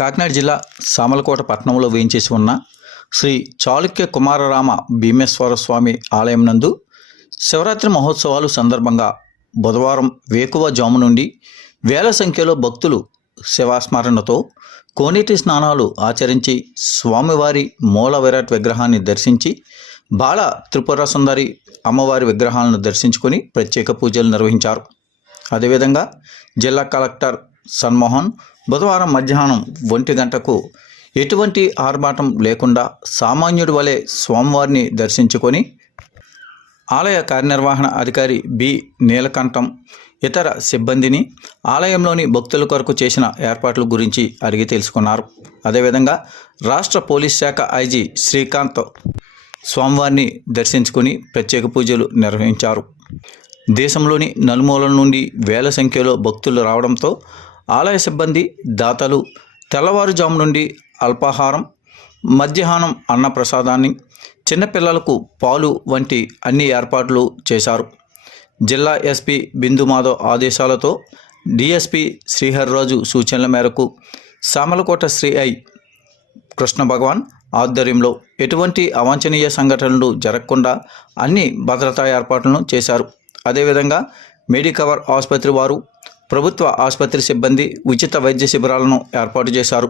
కాకినాడ జిల్లా సామలకోట పట్టణంలో వేయించేసి ఉన్న శ్రీ చాళుక్య కుమారరామ భీమేశ్వర స్వామి ఆలయం నందు శివరాత్రి మహోత్సవాలు సందర్భంగా బుధవారం వేకువజాము నుండి వేల సంఖ్యలో భక్తులు శివస్మరణతో కోనేటి స్నానాలు ఆచరించి స్వామివారి మూల విరాట్ విగ్రహాన్ని దర్శించి బాల త్రిపుర సుందరి అమ్మవారి విగ్రహాలను దర్శించుకొని ప్రత్యేక పూజలు నిర్వహించారు. అదేవిధంగా జిల్లా కలెక్టర్ సన్మోహన్ బుధవారం మధ్యాహ్నం 1 గంటకు ఎటువంటి ఆర్భాటం లేకుండా సామాన్యుడి వలె స్వామివారిని దర్శించుకొని ఆలయ కార్యనిర్వహణ అధికారి బి నీలకంఠం ఇతర సిబ్బందిని ఆలయంలోని భక్తుల కొరకు చేసిన ఏర్పాట్ల గురించి అడిగి తెలుసుకున్నారు. అదేవిధంగా రాష్ట్ర పోలీస్ శాఖ ఐజీ శ్రీకాంత్ స్వామివారిని దర్శించుకొని ప్రత్యేక పూజలు నిర్వహించారు. దేశంలోని నలుమూలల నుండి వేల సంఖ్యలో భక్తులు రావడంతో ఆలయ సిబ్బంది దాతలు తెల్లవారుజాము నుండి అల్పాహారం, మధ్యాహ్నం అన్నప్రసాదాన్ని, చిన్నపిల్లలకు పాలు వంటి అన్ని ఏర్పాట్లు చేశారు. జిల్లా ఎస్పీ బిందు మాధవ్ ఆదేశాలతో డిఎస్పీ శ్రీహరిరాజు సూచనల మేరకు సామలకోట శ్రీ ఐ కృష్ణ భగవాన్ ఆధ్వర్యంలో ఎటువంటి అవాంఛనీయ సంఘటనలు జరగకుండా అన్ని భద్రతా ఏర్పాట్లను చేశారు. అదేవిధంగా మెడికవర్ ఆసుపత్రి వారు, ప్రభుత్వ ఆసుపత్రి సిబ్బంది ఉచిత వైద్య శిబిరాలను ఏర్పాటు చేశారు.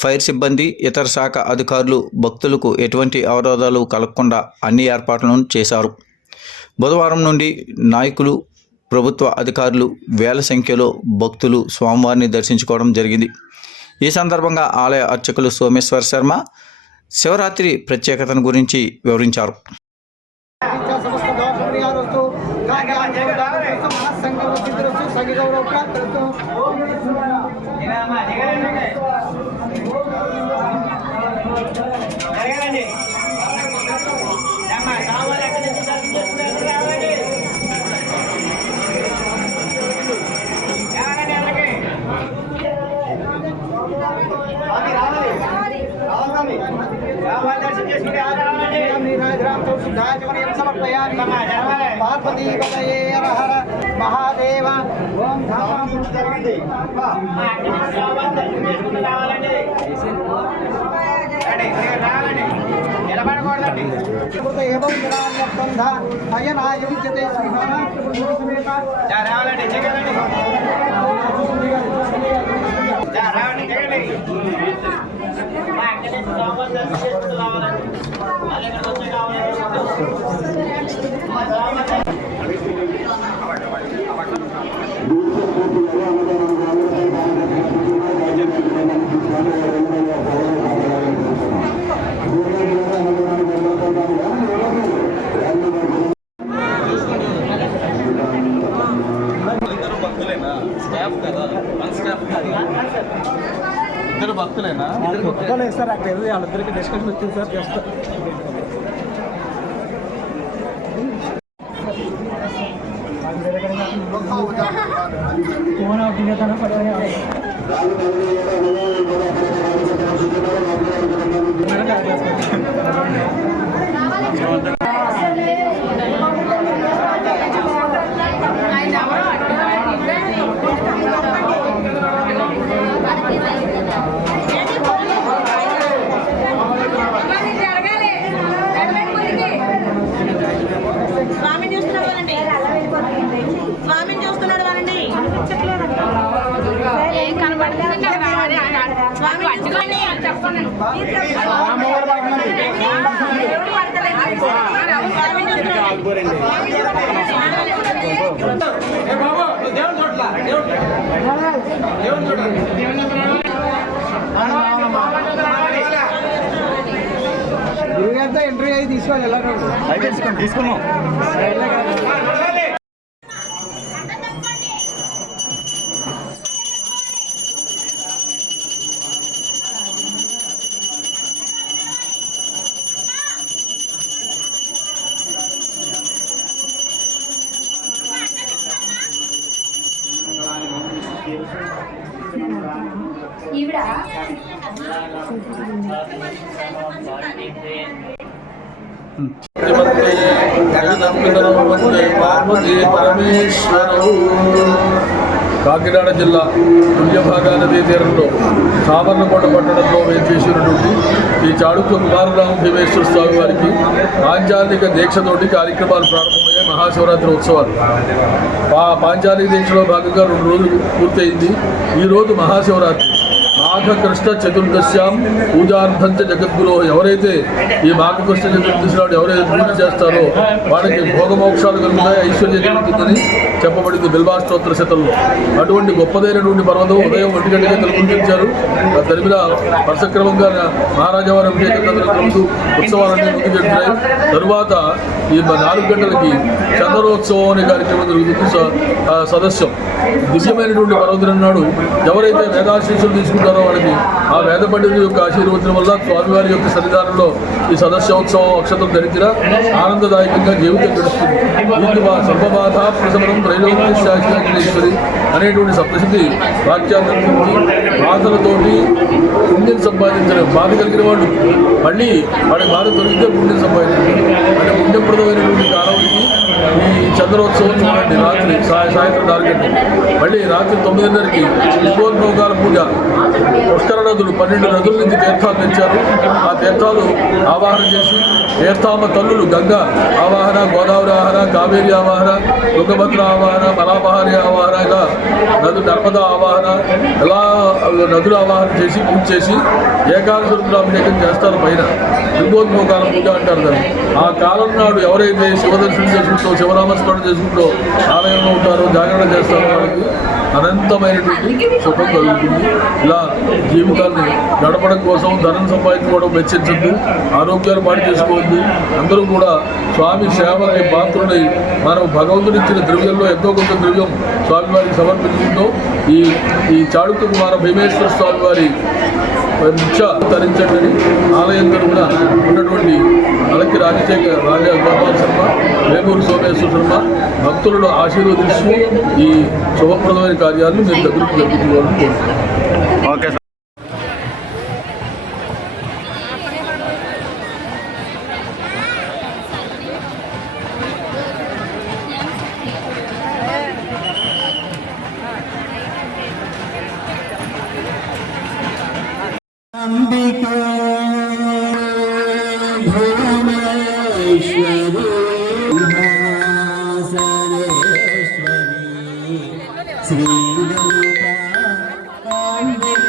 ఫైర్ సిబ్బంది, ఇతర శాఖ అధికారులు భక్తులకు ఎటువంటి అవరోధాలు కలగకుండా అన్ని ఏర్పాట్లను చేశారు. బుధవారం నుండి నాయకులు, ప్రభుత్వ అధికారులు వేల సంఖ్యలో భక్తులు స్వామివారిని దర్శించుకోవడం జరిగింది. ఈ సందర్భంగా ఆలయ అర్చకులు సోమేశ్వర్ శర్మ శివరాత్రి ప్రత్యేకతను గురించి వివరించారు. మహాదేవ ఇద్దరు భక్తులేనా? సార్ అక్కడ వాళ్ళిద్దరికి డిస్కషన్ వచ్చింది సార్. జస్ట్ ఫోన్ అవుతుంది పడే గురుగారితో ఎంట్రీ అయ్యి తీసుకోవాలి. ఎలా తీసుకున్నాం. జగదంబికరమవందే పార్వతీ పరమేశ్వరౌ కాకినాడ జిల్లా పుణ్యభాగా నదీ తీరంలో సామర్లకోట పట్టణంలో వేంచేసినటువంటి ఈ చాళుక్య కుమారరామ భీమేశ్వర స్వామి వారికి పాంచాలిక దీక్షతోటి కార్యక్రమాలు ప్రారంభమయ్యాయి. మహాశివరాత్రి ఉత్సవాలు పాంచాలిక దీక్షలో భాగంగా 2 రోజులు పూర్తయింది. ఈరోజు మహాశివరాత్రి మాఘకృష్ణ చతుర్దశ్యాం పూజార్థం చ జగద్గురు. ఎవరైతే ఈ మాఘకృష్ణ చతుర్దశి నాడు ఎవరైతే పూజ చేస్తారో వాడికి భోగమోక్షాలు కలుగుతాయి, ఐశ్వర్యం కలుగుతుందని చెప్పబడింది బిల్వాష్టోత్తర శతంలో. అటువంటి గొప్పదైనటువంటి పర్వతం ఉదయం 1 గంటకే తలుపుంచారు. దాని మీద వర్షక్రమంగా మహారాజావారి అభిషేకం ఉత్సవాలన్నీ ముందుకెళ్తున్నాయి. తరువాత ఈ 4 గంటలకి చంద్రోత్సవం అనే కార్యక్రమం జరుగుతుంది. సదస్యం దివ్యమైనటువంటి పర్వదినం నాడు ఎవరైతే వేదాశీస్సులు తీసుకుంటారో వాళ్ళకి ఆ వేద పండితుల యొక్క ఆశీర్వచనం వల్ల స్వామివారి యొక్క సన్నిధానంలో ఈ సదస్యోత్సవం అక్షతం ధరించిన ఆనందదాయకంగా జీవితం గడుస్తుంది. దీనికి సర్వబాధ ప్రశమనం త్రైలోక్య శాశ్వతేశ్వరి అనేటువంటి సప్తశక్తి వాక్యాన్ని బాధలతోటి పుణ్యం సంపాదించడం. బాధ కలిగిన వాళ్ళు మళ్ళీ వాడి బాధ తొలగితే పుణ్యం సంపాదించారు. అంటే పుణ్యప్రదమైనటువంటి కాలం ఈ చంద్రోత్సవం చూడండి. రాత్రి సాయంత్రం 4 గంటలు, మళ్ళీ రాత్రి 9:30కి విశ్వోద్భవకాల పూజ. పుష్కర నదులు 12 నదుల నుంచి తీర్థాలు తెచ్చారు. ఆ తీర్థాలు ఆవాహన చేసి తీర్థామ తల్లులు గంగా ఆవాహన, గోదావరి ఆవాహన, కావేరి ఆవాహన, తుంగభద్ర ఆవాహన, మలాబహారి ఆవాహన, ఇలా నర్మదా ఆవాహన, ఇలా నదుల ఆవాహన చేసి పూజ చేసి ఏకాదశి రుద్రాభిషేకం చేస్తారు. పైన విశ్వోద్భవకాల పూజ అంటారు దాన్ని. ఆ కాలం నాడు ఎవరైతే శివదర్శనం చేసుకుంటూ శివనామస్మరణ చేసుకుంటూ ఆలయంలో ఉంటారో, జాగరణ చేస్తారో వాళ్ళకి అనంతమైనటువంటి సుఖం కలుగుతుంది. ఇలా జీవితాన్ని గడపడం కోసం ధనం సంపాదించుకోవడం వెచ్చించద్దు, ఆరోగ్యాన్ని పాటు చేసుకోవద్దు. అందరూ కూడా స్వామి సేవకి పాత్రులై మనం భగవంతుడు ఇచ్చిన ద్రవ్యంలో ఎంతో కొంత ద్రవ్యం స్వామివారికి సమర్పించుకుంటూ ఈ చాళుక్య కుమార భీమేశ్వర స్వామివారి దీక్ష ధరించండి. ఆలయం తరపున ఉన్నటువంటి అలకి రాజశేఖర్ రాజా గోపాల్ శర్మ, వేమూరు సోమేశ్వర శర్మ భక్తులను ఆశీర్వదిస్తూ ఈ శుభప్రదమైన కార్యాలను మీరు దగ్గరకు జరుపుకోవాలని కోరుతున్నాను. Okay sir. अंबिके भुवनेश्वरी महासरेश्वरी श्रीलंका अंबिके